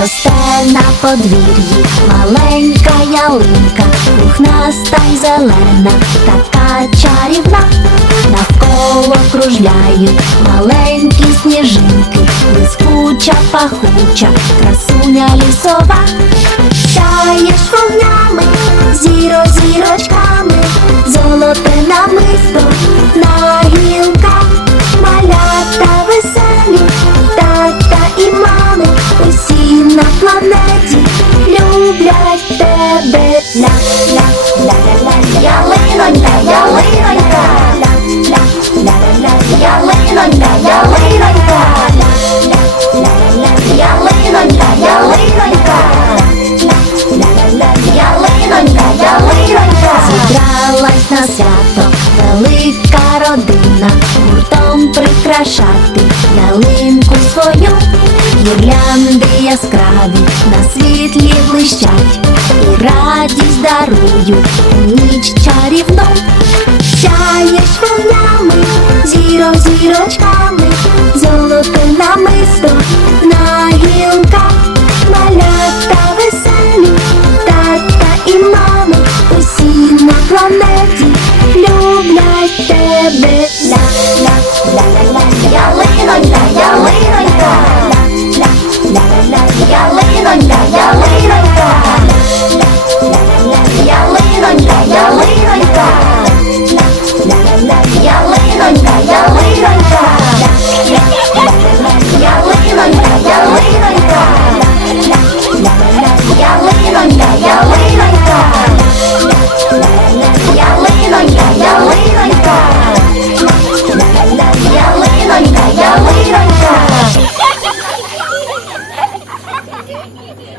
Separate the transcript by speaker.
Speaker 1: Росте на подвір'ї маленька ялинка, пухнаста й зелена, така чарівна, навколо кружляють маленькі сніжинки, блискуча, пахуча, красуня лісова, сяєш вогнями, зіро зірочками, золоте намисто на гілках, малята веселі, тата і мами, усі на планеті люблять на свято велика родина, гуртом прикрашати ялинку свою. Гірлянди яскраві на світлі блищать, і радість дарують ніч чарівну. Сяєш вогнями, зіро зірочками, baby Thank you.